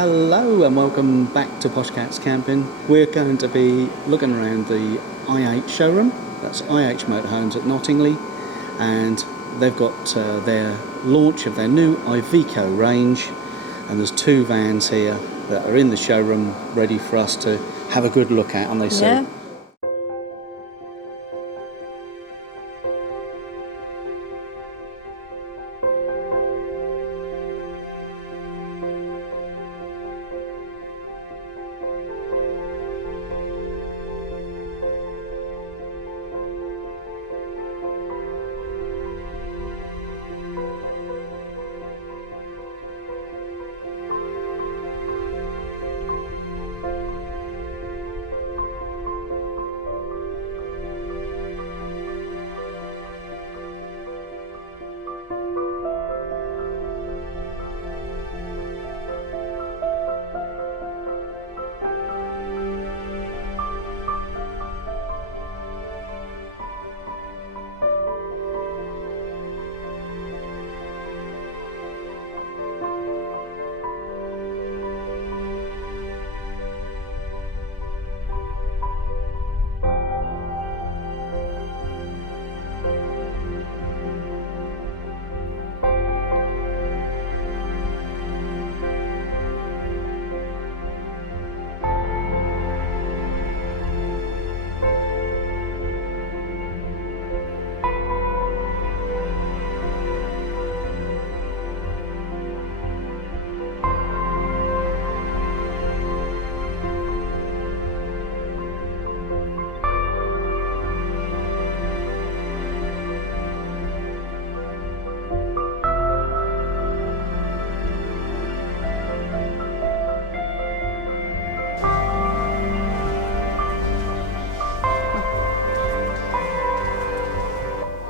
Hello and welcome back to Poshcats Camping. We're going to be looking around the IH showroom. That's IH Motorhomes at Knottingley, and they've got their launch of their new IVECO range, and there's two vans here that are in the showroom ready for us to have a good look at, aren't they, Sue? Yeah.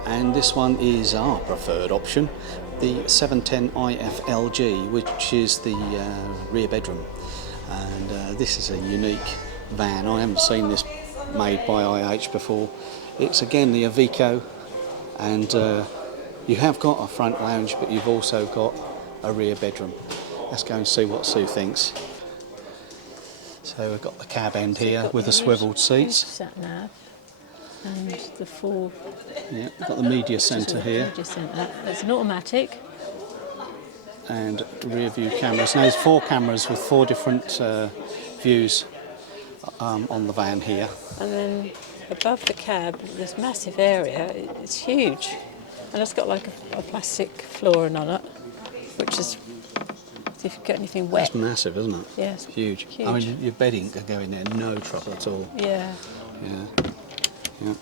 And this one is our preferred option, the 710 IFLG, which is the rear bedroom. And this is a unique van. I haven't seen this made by IH before. It's again the IVECO, and you have got a front lounge, but you've also got a rear bedroom. Let's go and see what Sue thinks. So we've got the cab end here with the swiveled seats. Sat nav and the full. Yeah, we've got the media centre here. Media centre. It's an automatic. And rear view cameras. Now there's 4 cameras with 4 different views on the van here. And then above the cab, this massive area. It's huge, and it's got like a plastic flooring on it, which is. If you get anything wet. That's massive, isn't it? Yes. Huge. I mean, your bedding could go in there, no trouble at all. Yeah. Yeah. Yeah.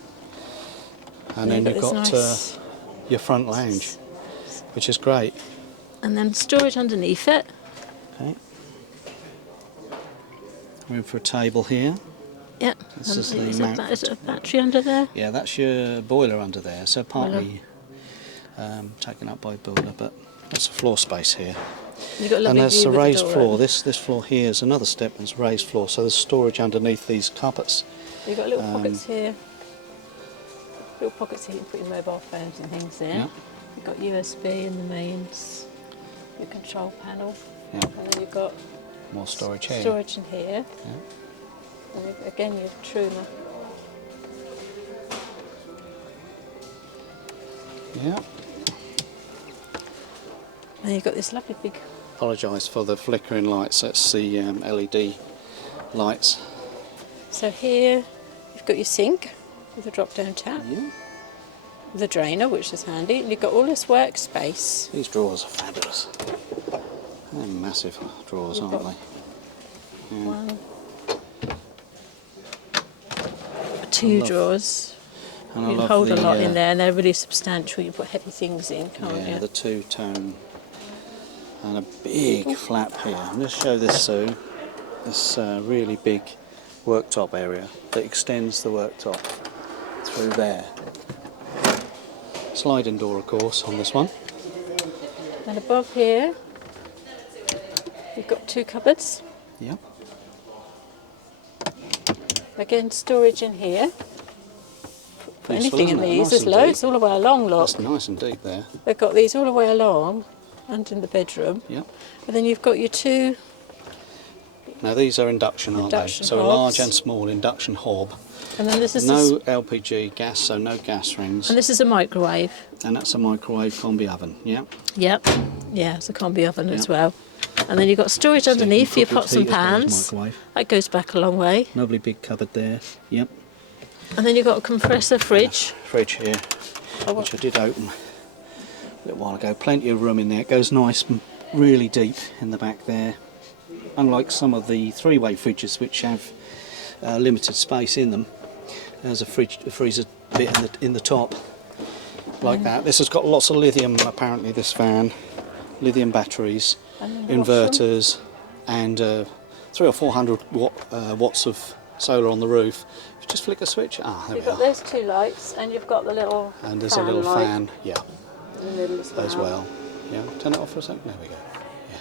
And then you've got nice your front lounge, which is great. And then storage underneath it. Okay. Room for a table here. Yeah. This is a battery under there? Yeah, that's your boiler under there. So partly taken up by boiler, but that's a floor space here. You've got a and there's a view raised with the floor. This floor here is another step. It's raised floor, so there's storage underneath these carpets. You've got little pockets here. Little pockets here you can put your mobile phones and things there. Yeah. You've got USB in the mains, your control panel, yeah. and then you've got more storage here. Storage in here. Yeah. And again, your truma. Yeah. And you've got this lovely big. Apologise for the flickering lights. That's the LED lights. So here you've got your sink with a drop-down tap. Yeah. With a drainer, which is handy. And you've got all this workspace. These drawers are fabulous. They're massive drawers, aren't they? Yeah. 1, 2 drawers. And you can hold a lot in there, and they're really substantial. You put heavy things in, can't you? Yeah, the 2-tone. And a big flap here. I'm going to show this, Sue. This really big worktop area that extends the worktop through there. Sliding door, of course, on this one. And above here, you've got 2 cupboards. Yeah. Again, storage in here. Put Useful, anything in these. Nice There's loads all the way along, look. That's nice and deep there. They've got these all the way along and in the bedroom. Yep. And then you've got your 2 Now these are induction, aren't Induction they? So a hobs. large and small induction hob. And then this is No LPG gas, so no gas rings. and this is a microwave. And that's a microwave combi oven, yeah. Yep. Yeah, it's a combi oven as Yep. well. And then you've got storage So you can underneath for your cook with pots and heat as well as pans. microwave. That goes back a long way. Lovely big cupboard there, yep. And then you've got a compressor fridge. Fridge here, which I did open a little while ago. Plenty of room in there. It goes nice and really deep in the back there. Unlike some of the three-way fridges which have limited space in them. There's a freezer bit in the top, like that. This has got lots of lithium, apparently, this van. Lithium batteries, inverters, and 300 or 400 watts of solar on the roof. If you just flick a switch, there You've we got are. those two lights, and you've got the little And there's a fan little light fan, yeah, in the middle as well. Yeah, turn it off for a second. There we go. Yeah.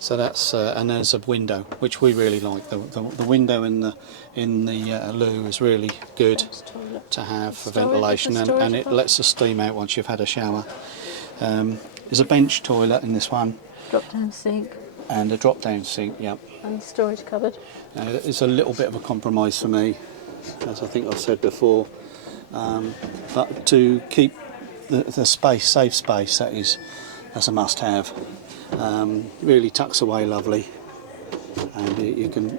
So that's and there's a window, which we really like. The window in the loo is really good to have for ventilation, and it lets the steam out once you've had a shower. There's a bench toilet in this one. Drop down sink. And a drop down sink, yep. And the storage cupboard. It's a little bit of a compromise for me, as I think I've said before. But to keep the space, safe space, that's a must have. Really tucks away lovely. And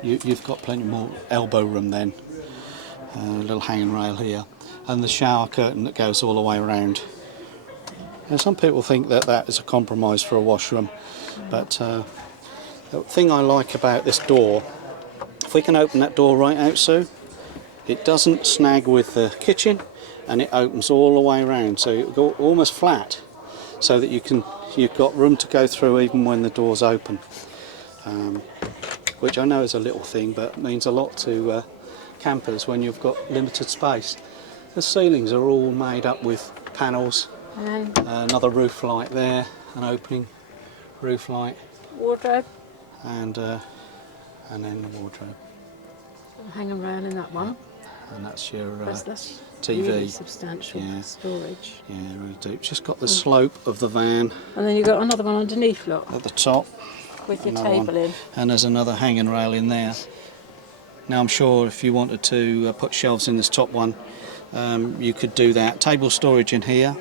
you've got plenty more elbow room then. A little hanging rail here. And the shower curtain that goes all the way around. Now, some people think that is a compromise for a washroom, but the thing I like about this door, if we can open that door right out, Sue, it doesn't snag with the kitchen, and it opens all the way around, so you go almost flat, so that you've got room to go through even when the door's open, which I know is a little thing, but means a lot to campers when you've got limited space. The ceilings are all made up with panels. Another roof light there, an opening roof light, Wardrobe. and then the wardrobe. Hanging around in that one. And that's your That's TV. really substantial storage. Yeah, really deep. Just got the slope of the van And then you've got another one underneath, look, at the top. with your Another table one. in. And there's another hanging rail in there. Now I'm sure if you wanted to put shelves in this top one, you could do that. Table storage in here.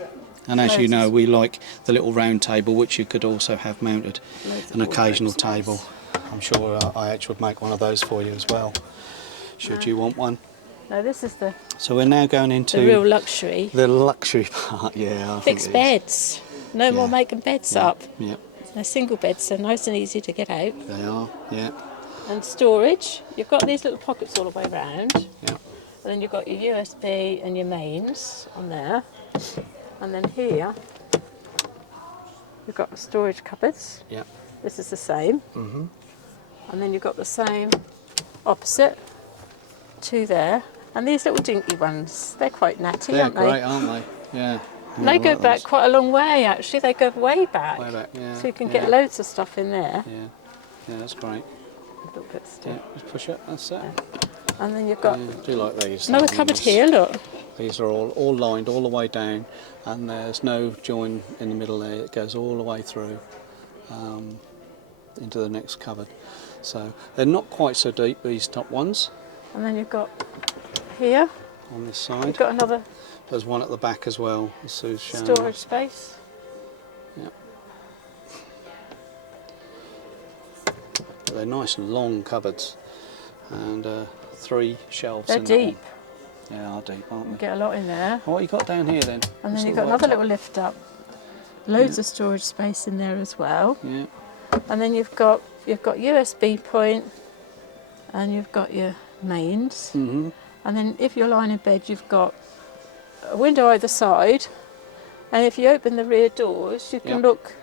And as you know, we like the little round table, which you could also have mounted. An occasional table. I'm sure IH would make one of those for you as well, should you want one. No, this is the So we're now going into real luxury. the luxury part, yeah. I think Fixed it is. beds. No more making beds up. Yep, They're single beds, so nice and easy to get out. they are, yeah. And storage. You've got these little pockets all the way around. Yeah. And then you've got your USB and your mains on there. And then here, you've got the storage cupboards. Yeah. This is the same. Mm-hmm. And then you've got the same opposite, two there. And these little dinky ones, they're quite natty, They're aren't great, they? aren't they? Yeah. And they go back quite a long way, actually. They go way back. Way back, yeah. So you can get loads of stuff in there. Yeah, yeah, that's great. A little bit still. Yeah, just push it, that's it. And then you've got Yeah, do like these. another They're cupboard nice. here, look. These are all lined all the way down, and there's no join in the middle there. It goes all the way through into the next cupboard. So they're not quite so deep, these top ones. And then you've got here, On this you've side, got another there's one at the back as well. As Sue's shown. storage space. Yeah. They're nice and long cupboards, and 3 shelves. They're in that one. deep. Yeah, they are deep, aren't You they? get a lot in there. What you got down here then? And What's then you've the got another laptop? little lift up. Loads of storage space in there as well. Yeah. And then you've got USB point, and you've got your mains. Mhm. And then if you're lying in bed, you've got a window either side. And if you open the rear doors, you can look.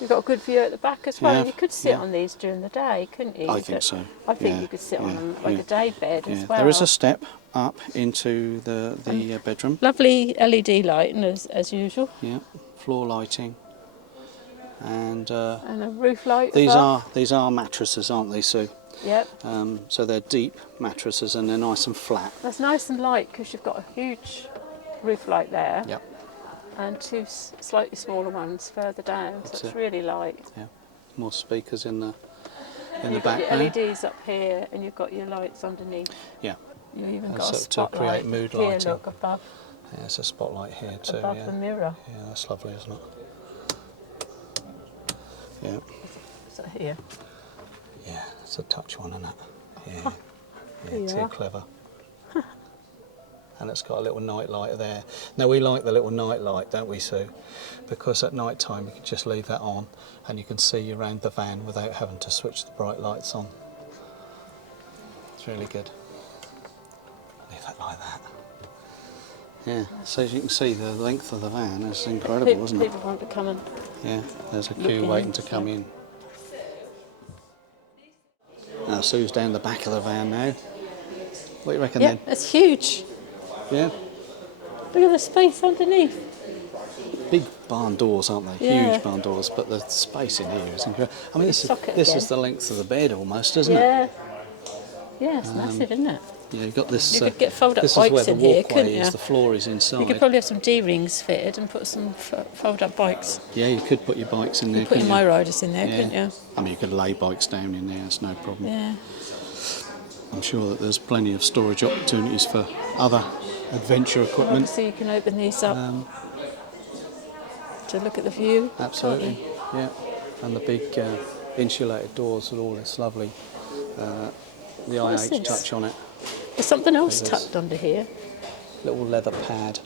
You've got a good view at the back as well. Yeah, And you could sit yeah. on these during the day, couldn't you? I think so. I think Yeah, you could sit on yeah, them like yeah. a day bed as well. There is a step up into the bedroom. Lovely LED lighting as usual, Yeah, floor lighting, and and a roof light. these above. are mattresses, aren't they, Sue? Yep. So they're deep mattresses and they're nice and flat. That's nice and light because you've got a huge roof light there. Yep. And two slightly smaller ones further down, so That's it's it. really light. Yeah, more speakers in the in the back Your there. LEDs up here, and you've got your lights underneath. Yeah. You've even And got a so to spotlight create mood here, lighting. look, above, Yeah, it's a spotlight here too. above Yeah. the mirror. Yeah, that's lovely, isn't it? Yeah. Is that here? Yeah, it's a touch one, isn't it? Yeah. There you Yeah, too are. clever. And it's got a little night light there. Now we like the little night light, don't we, Sue? Because at night time you can just leave that on and you can see around the van without having to switch the bright lights on. It's really good. Leave that like that. Yeah, so as you can see the length of the van is incredible, isn't it? People want to come and Yeah, there's a look queue in, waiting to so- come in. Now Sue's down the back of the van now. What do you reckon yeah, then? it's huge. Yeah? Look at the space underneath. Big barn doors, aren't they? Yeah. Huge barn doors, but the space in here is incredible. I mean, Socket this again. is the length of the bed almost, isn't it? Yeah. Yeah, it's massive, isn't it? Yeah, you've got this. You could get fold-up this is where bikes the in here, walkway couldn't is. you? The floor is inside. You could probably have some D-rings fitted and put some fold-up bikes. Yeah, you could put your bikes in there. Put your couldn't you? My Riders in there, Yeah. couldn't you? I mean, you could lay bikes down in there. It's no problem. Yeah. I'm sure that there's plenty of storage opportunities for other adventure equipment. Obviously, you can open these up to look at the view. Absolutely, yeah. And the big insulated doors with all this lovely the What is IH this? touch on it. There's something else There is. tucked under here. Little leather pad.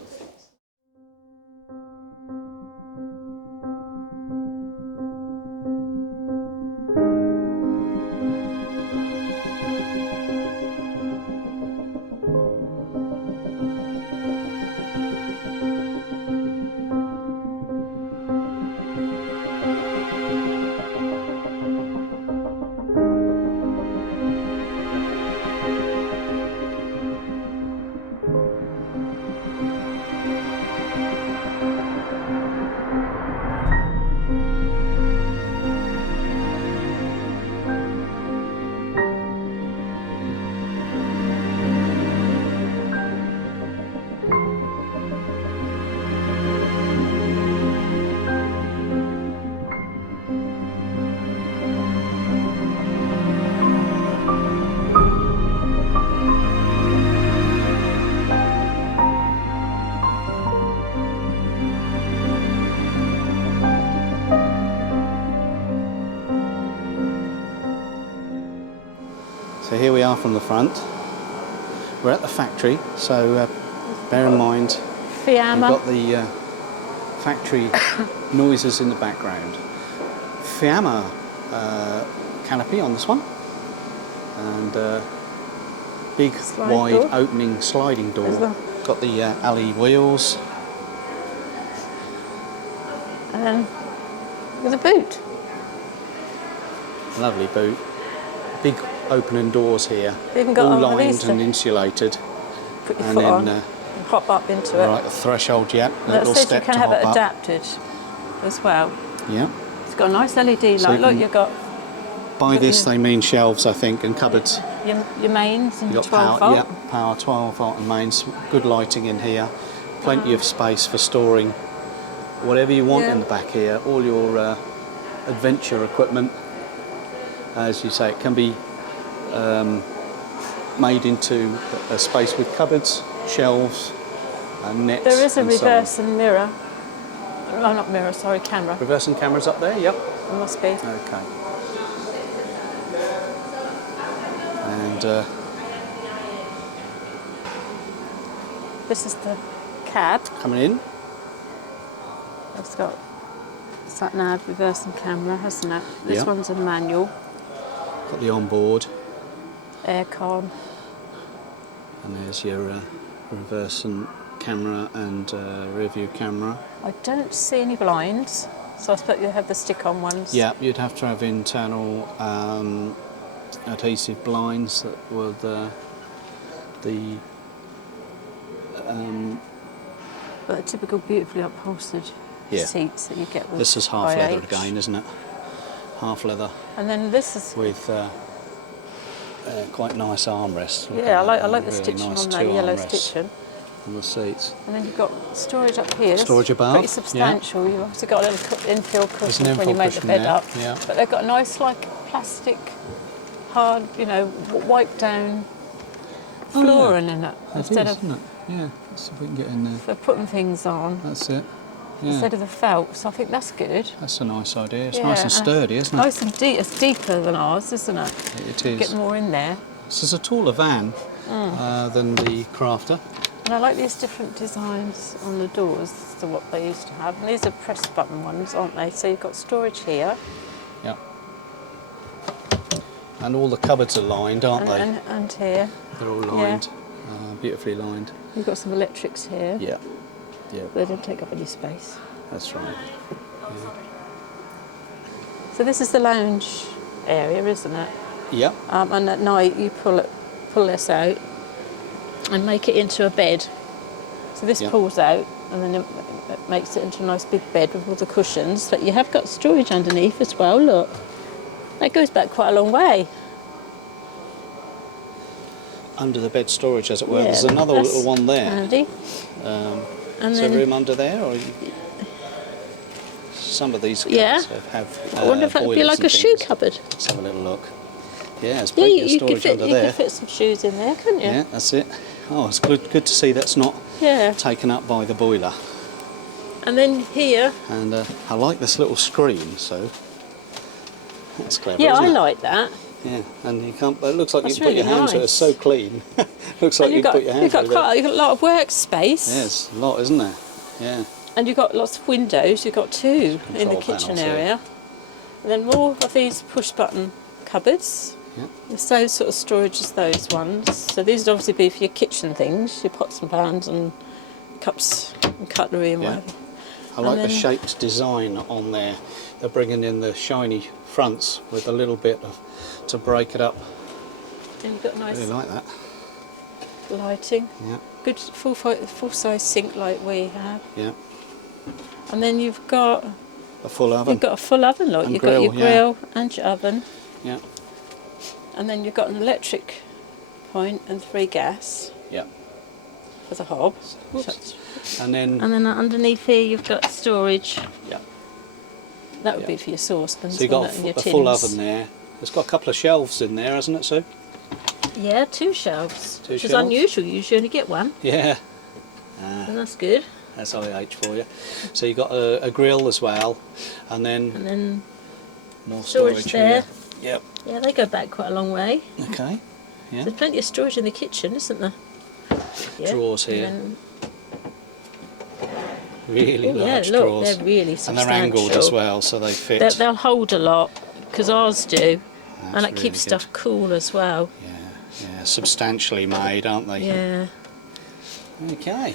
So here we are from the front. We're at the factory, so bear in mind we've Fiamma. got the factory noises in the background. Fiamma canopy on this one, and big Slide wide door. opening sliding door. As well. Got the alley wheels. And then with a boot. Lovely boot. Big opening doors here, Even got all one of lined these to and insulated. Put your And foot then, on and hop up into it. Right, the threshold, yeah. And A that little says you step can to have it hop up. adapted as well. Yeah. It's got a nice LED light. you Look, can- you've got By this Yeah. they mean shelves, I think, and cupboards. your mains and You've got 12 power, volt. yeah, power 12 volt and mains. Good lighting in here. Plenty of space for storing whatever you want Yeah. in the back here. All your adventure equipment. As you say, it can be made into a space with cupboards, shelves, and nets. There is a and so on. reverse and mirror. Oh, not mirror, sorry, camera. Reversing cameras up there, yep. It must be. Okay. And This is the cab. coming in, It's got sat nav, reverse and camera, hasn't it? This Yeah. one's a manual, got the onboard, aircon. and there's your reverse and camera and rear view camera. I don't see any blinds, so I suppose you have the stick-on ones. Yeah, you'd have to have internal adhesive blinds that would But the typical beautifully upholstered Yeah. seats that you get with this is half leather IH. again, isn't it? Half leather And then this is, with quite nice armrests. Look yeah, at I that, like the really stitching nice on that, two yellow armrests stitching. on the seats. And then you've got storage up here. That's Storage above, pretty yeah. substantial. You've obviously got a little infill There's an cushion when you infill make the cushion bed there, up. yeah. But they've got a nice, like, plastic hard, you know, wipe down flooring in it instead of. Isn't it? Yeah, let's see if we can get in there. For putting things on. That's it. Yeah. Instead of the felt, so I think that's good. That's a nice idea. It's Yeah, nice and sturdy, isn't it? Nice and deep. It's deeper than ours, isn't it? It is. Get more in there. This is a taller van than the Crafter. And I like these different designs on the doors to what they used to have. And these are press button ones, aren't they? So you've got storage here. Yeah. And all the cupboards are lined, aren't they? And here. They're all lined, beautifully lined. You've got some electrics here. Yeah. Yeah. They don't take up any space. That's right. Yeah. So this is the lounge area, isn't it? Yeah. And at night you pull this out and make it into a bed. So this pulls out and then it makes it into a nice big bed with all the cushions. But you have got storage underneath as well, look. That goes back quite a long way. Under the bed storage, as it were. Yeah, There's another that's little one there. handy. And Is then, there room under there? Or some of these Yeah. cupboards have I wonder if that would be boilers like and a shoe things. cupboard. Let's have a little look. Yeah, there's Yeah, plenty of you could storage under there. could fit some shoes in there, couldn't you? Yeah, that's it. Oh, it's good to see that's not Yeah. taken up by the boiler. And then here, And I like this little screen, so that's clever. yeah, isn't I it? like that. Yeah, and you can't. It looks like That's you can put your really hands through it. nice. It's so clean. Looks like And you can put your hands through it. you've got a lot of workspace. Yes, a lot, isn't there? Yeah. And you've got lots of windows. You've got two in the Control kitchen panels here. area. And then more of these push button cupboards. Yeah. The same sort of storage as those ones. So these would obviously be for your kitchen things, your pots and pans and cups and cutlery and Yeah. whatever. I like And the then- shaped design on there. They're bringing in the shiny fronts with a little bit of to break it up. And you've got I nice really like that. lighting. Yeah, Good full size sink like we have. yeah. And then you've got A full oven. a full oven, look. And You've got your grill, yeah. grill and your oven. Yeah, And then you've got an electric point and 3 gas yeah. for the hob. Whoops. And then And then underneath here you've got storage. yeah. That would Yeah. be for your saucepans. So you've got wouldn't it, and your a full tins. oven there. It's got a couple of shelves in there, hasn't it, Sue? Yeah, 2 shelves. Two which is shelves. unusual. You usually only get one. Yeah. And that's good. That's IH for you. So you've got a grill as well, and then And then more storage storage there. here. Yep. Yeah, they go back quite a long way. Okay. Yeah. There's plenty of storage in the kitchen, isn't there? Yeah. Drawers here. And Really then, yeah, large look, drawers. they're really And substantial. they're angled as well, so they fit. They'll hold a lot, because ours do. That's And it really keeps good. stuff cool as well. Yeah, substantially made, aren't they? Yeah. Okay.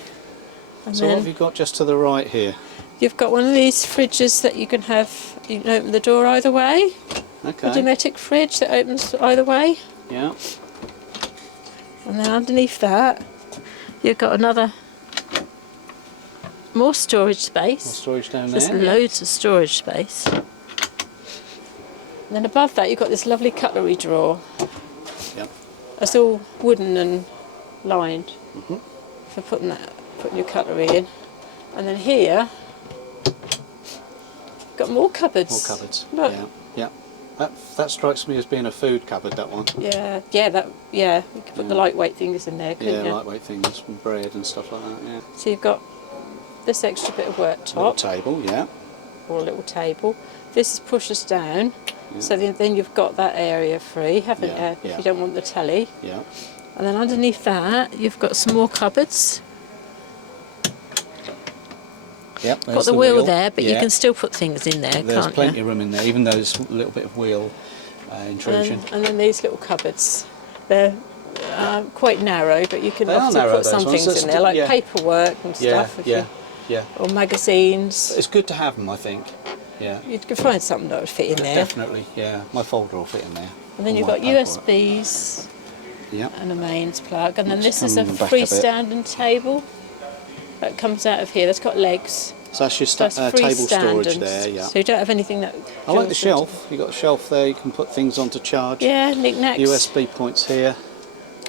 And So what then have you got just to the right here? you've got one of these fridges that you can have, you can open the door either way. Okay. A Dometic fridge that opens either way. Yeah. And then underneath that, you've got another, more storage space. More storage down There's there. loads of storage space. And then above that, you've got this lovely cutlery drawer. Yep. It's all wooden and lined Mhm. for putting your cutlery in. And then here, got more cupboards. More cupboards. Look. Yeah. Yeah. That strikes me as being a food cupboard. That one. Yeah, you could put the lightweight things in there, couldn't Yeah, you? lightweight things, and bread and stuff like that. Yeah. So you've got this extra bit of Little worktop, table. Yeah. or a little table. This pushes down, Yeah. so then you've got that area free, haven't Yeah, you? yeah. If you don't want the telly. Yeah. And then underneath that, you've got some more cupboards. Yep. Got the wheel there, but you Yeah. can still put things in there, There's can't plenty you? of room in there, even though there's a little bit of wheel intrusion. And then these little cupboards. They're quite narrow, but you can They are obviously narrow, put some those ones. things in there, like Yeah. paperwork and Yeah, stuff, yeah, yeah. or magazines. It's good to have them, I think. Yeah. You could find something that would fit in there. Definitely, yeah. My folder will fit in there. And then All you've my got paperwork. USBs Yep. and a mains plug. And then Let's this is come a back a bit. freestanding table that comes out of here. That's got legs. So that's your So it's table storage freestanding. there, yeah. So you don't have anything that... I like the jumps into- shelf. You've got a shelf there, you can put things onto charge. Yeah, knickknacks. USB points here.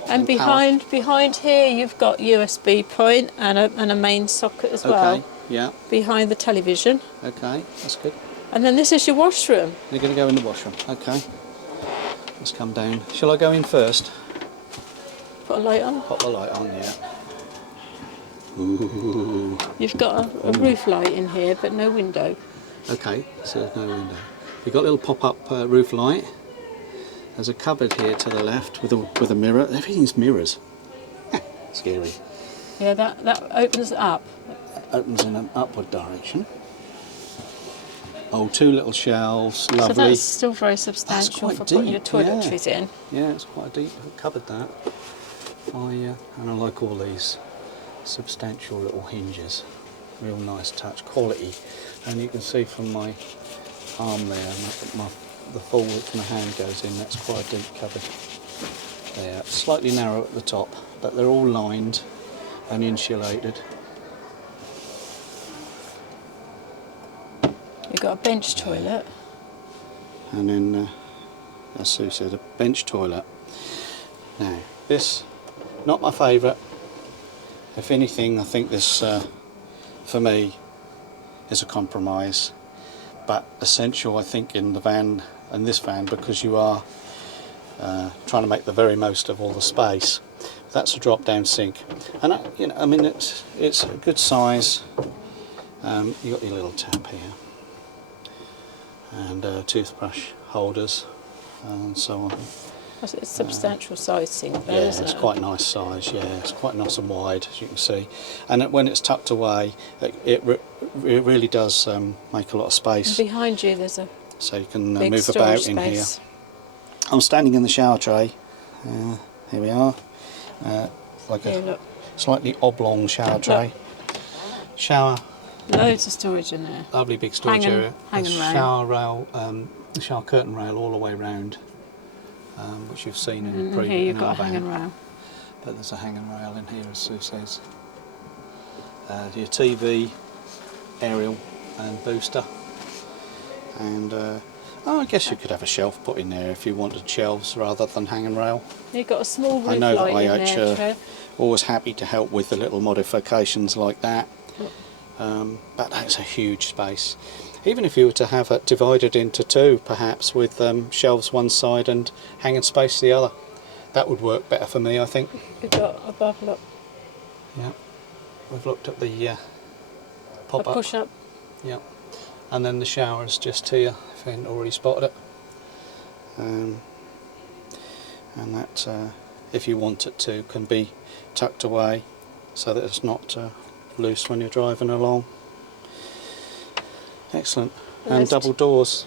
And power. behind here you've got USB point and a main socket as well. Okay, yeah, Behind the television. okay, that's good. And then this is your washroom. You're going to go in the washroom, okay. Let's come down. Shall I go in first? Put a light on. Pop the light on, yeah. Ooh. You've got a roof light in here, but no window. Okay, so there's no window. You've got a little pop-up roof light. There's a cupboard here to the left with a mirror. Everything's mirrors. Scary. Yeah, that opens up. Opens in an upward direction. Oh, 2 little shelves, lovely. So that's still very substantial for putting your toiletries in. Yeah, it's quite a deep cupboard, that. And I like all these substantial little hinges. Real nice touch, quality. And you can see from my arm there, the full width my hand goes in. That's quite a deep cupboard. There, slightly narrow at the top, but they're all lined and insulated. You've got a bench toilet. And then, as Sue said, a bench toilet. Now, this, not my favourite. If anything, I think this, for me, is a compromise. But essential, I think, in the van, in this van, because you are trying to make the very most of all the space. That's a drop-down sink, and I mean, it's a good size. You got your little tap here, and toothbrush holders, and so on. It's a substantial size sink, though, Yeah, isn't it? it's quite a nice size. Yeah, it's quite nice and wide, as you can see. And when it's tucked away, it really does make a lot of space. And behind you, there's a so you can big move about storage in here. space. I'm standing in the shower tray. Here we are. Like Here, a look. slightly oblong shower tray. Shower, Loads of storage in there. lovely big storage Hanging- area. hanging The rail. shower rail, the shower curtain rail all the way round, which you've seen in And previous. here you've got a hanging rail. But there's a hanging rail in here, as Sue says. Your TV, aerial and booster. And I guess you could have a shelf put in there if you wanted shelves rather than hanging rail. You've got a small roof I know that light in IH there, are Trev. always happy to help with the little modifications like that. But that's a huge space. Even if you were to have it divided into 2, perhaps, with shelves one side and hanging space the other, that would work better for me, I think. You've got above, look, Yeah, we've looked at the a pop-up. push-up. Yeah, and then the shower's just here, if you hadn't already spotted it. And that, if you want it to, can be tucked away so that it's not loose when you're driving along. Excellent. And there's double doors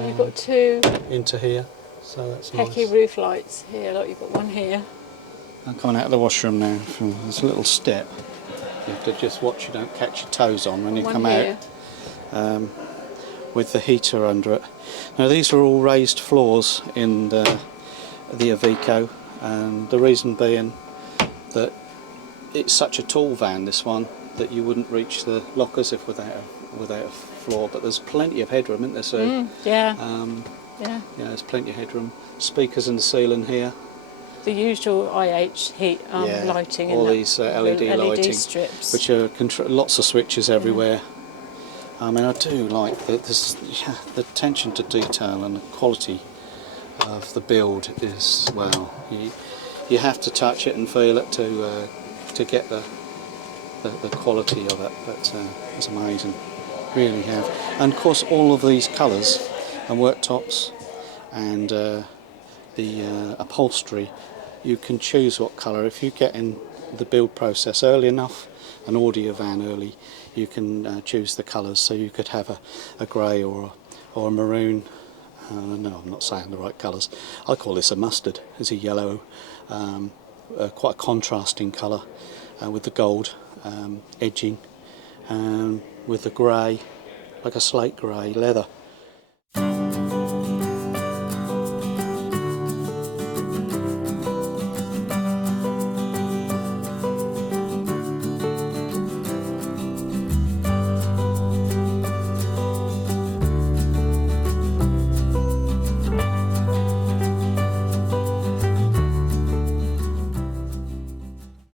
You've got 2 into here, so that's Peckie nice. roof lights here. Look, you've got one here. I'm coming out of the washroom now. There's a little step. You have to just watch you don't catch your toes on when you One come here. out, with the heater under it. Now these are all raised floors in the IVECO, and the reason being that it's such a tall van, this one, that you wouldn't reach the lockers if without a floor. But there's plenty of headroom, isn't there, Sue? Yeah. Yeah, there's plenty of headroom. Speakers in the ceiling here. The usual IH heat lighting all and these LED lighting, strips. which are lots of switches everywhere. I mean, I do like the attention to detail and the quality of the build is, well, you have to touch it and feel it to get the quality of it. But it's amazing, really have. And of course, all of these colours and worktops and the upholstery, you can choose what colour. If you get in the build process early enough, an audio van early, you can choose the colours. So you could have a grey or a maroon. No, I'm not saying the right colours. I call this a mustard. It's a yellow, quite a contrasting colour, with the gold edging, with the grey, like a slate grey leather.